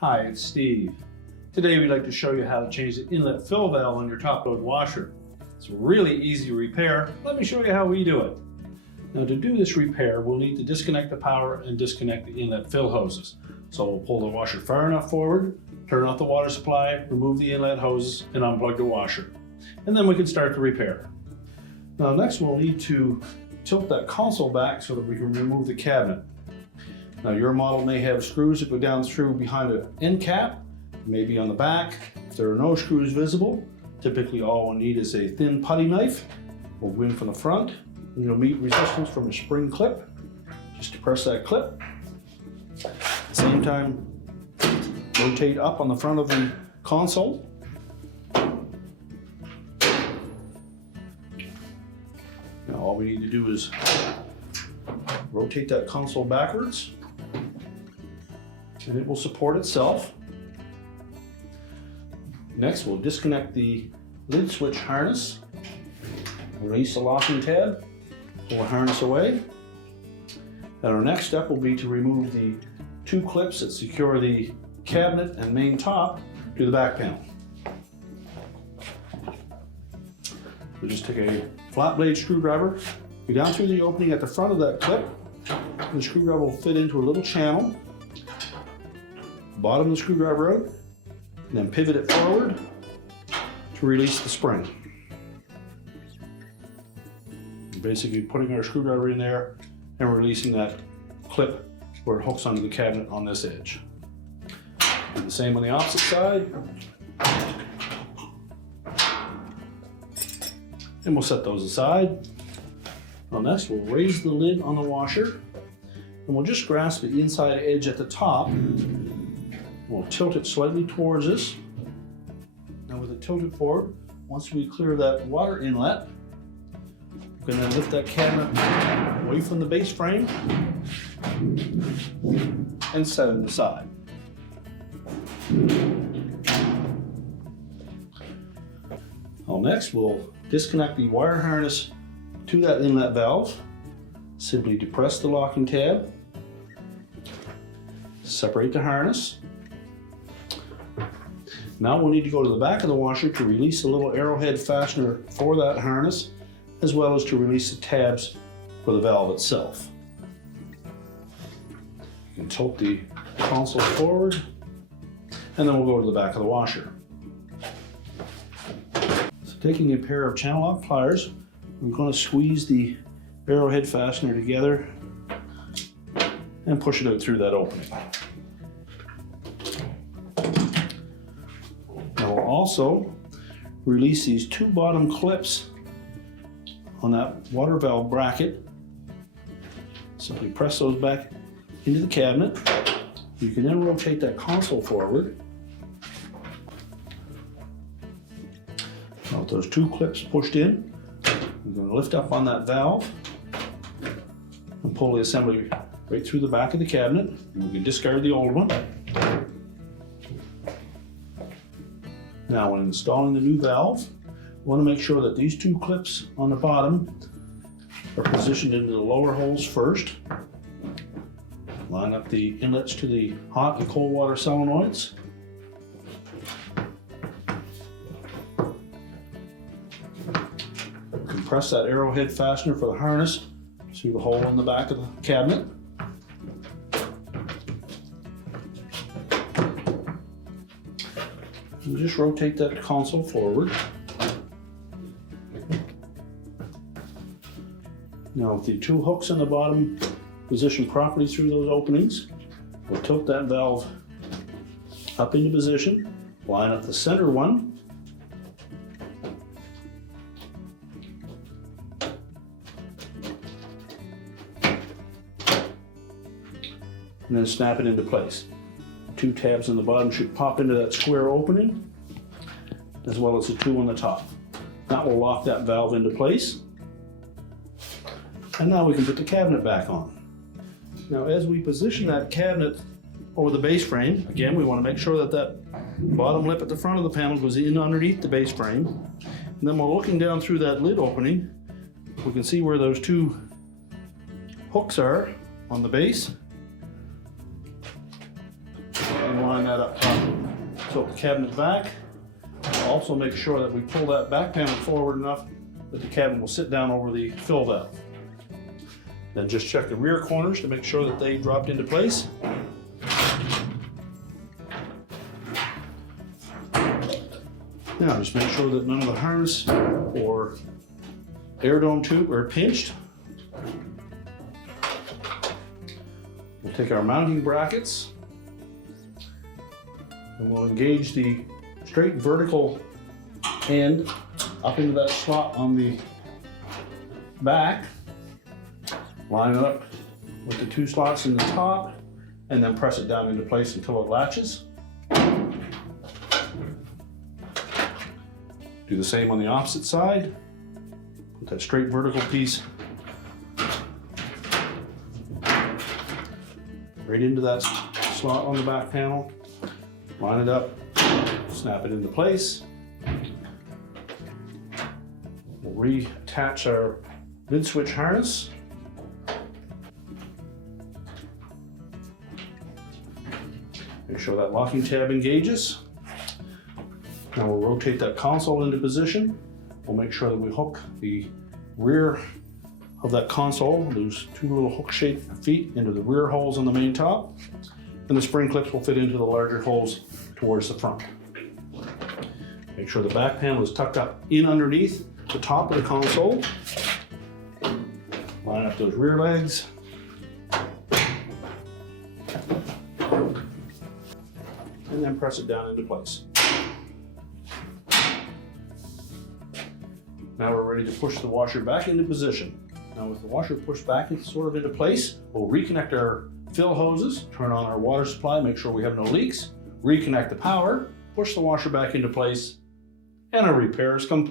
Hi, it's Steve. Today we'd like to show you how to change the inlet fill valve on your top-load washer. It's really easy to repair. Let me show you how we do it. Now to do this repair, we'll need to disconnect the power and disconnect the inlet fill hoses. So we'll pull the washer far enough forward, turn off the water supply, remove the inlet hoses, and unplug the washer. And then we can start the repair. Now next we'll need to tilt that console back so that we can remove the cabinet. Now your model may have screws that go down through behind the end cap, maybe on the back. If there are no screws visible, typically all we'll need is a thin putty knife. We'll go in from the front, and you'll meet resistance from a spring clip. Just depress that clip. At the same time, rotate up on the front of the console. Now all we need to do is rotate that console backwards, and it will support itself. Next, we'll disconnect the lid switch harness, release the locking tab, pull the harness away. And our next step will be to remove the two clips that secure the cabinet and main top to the back panel. We'll just take a flat blade screwdriver, go down through the opening at the front of that clip. The screwdriver will fit into a little channel. Bottom of the screwdriver out, and then pivot it forward to release the spring. Basically putting our screwdriver in there and releasing that clip where it hooks onto the cabinet on this edge. And the same on the opposite side. And we'll set those aside. Now next we'll raise the lid on the washer, and we'll just grasp the inside edge at the top. We'll tilt it slightly towards us. Now with it tilted forward, once we clear that water inlet, we're going to lift that cabinet away from the base frame and set it aside. Well, next we'll disconnect the wire harness to that inlet valve. Simply depress the locking tab, separate the harness. Now we'll need to go to the back of the washer to release the little arrowhead fastener for that harness, as well as to release the tabs for the valve itself. You can tilt the console forward, and then we'll go to the back of the washer. So taking a pair of channel lock pliers, I'm going to squeeze the arrowhead fastener together and push it out through that opening. Now we'll also release these two bottom clips on that water valve bracket. Simply press those back into the cabinet. You can then rotate that console forward. Now with those two clips pushed in, I'm going to lift up on that valve and pull the assembly right through the back of the cabinet. And we can discard the old one. Now when installing the new valve, we want to make sure that these two clips on the bottom are positioned into the lower holes first. Line up the inlets to the hot and cold water solenoids. Compress that arrowhead fastener for the harness through the hole in the back of the cabinet. And just rotate that console forward. Now with the two hooks on the bottom positioned properly through those openings, we'll tilt that valve up into position, line up the center one, and then snap it into place. Two tabs on the bottom should pop into that square opening, as well as the two on the top. That will lock that valve into place. And now we can put the cabinet back on. Now as we position that cabinet over the base frame, again we want to make sure that that bottom lip at the front of the panel goes in underneath the base frame. And then while looking down through that lid opening, we can see where those two hooks are on the base. line that up top. Tilt the cabinet back. Also make sure that we pull that back panel forward enough that the cabinet will sit down over the fill valve. Then just check the rear corners to make sure that they dropped into place. Now just make sure that none of the harness or air dome tube are pinched. We'll take our mounting brackets and we'll engage the straight vertical end up into that slot on the back. Line it up with the 2 slots in the top and then press it down into place until it latches. Do the same on the opposite side. Put that straight vertical piece right into that slot on the back panel. Line it up, snap it into place. We'll reattach our mid switch harness. Make sure that locking tab engages. Now we'll rotate that console into position. We'll make sure that we hook the rear of that console, those 2 little hook-shaped feet, into the rear holes on the main top. And the spring clips will fit into the larger holes towards the front. Make sure the back panel is tucked up in underneath the top of the console. Line up those rear legs. And then press it down into place. Now we're ready to push the washer back into position. Now with the washer pushed back sort of into place, we'll reconnect our fill hoses, turn on our water supply, make sure we have no leaks, reconnect the power, push the washer back into place, and our repair is complete.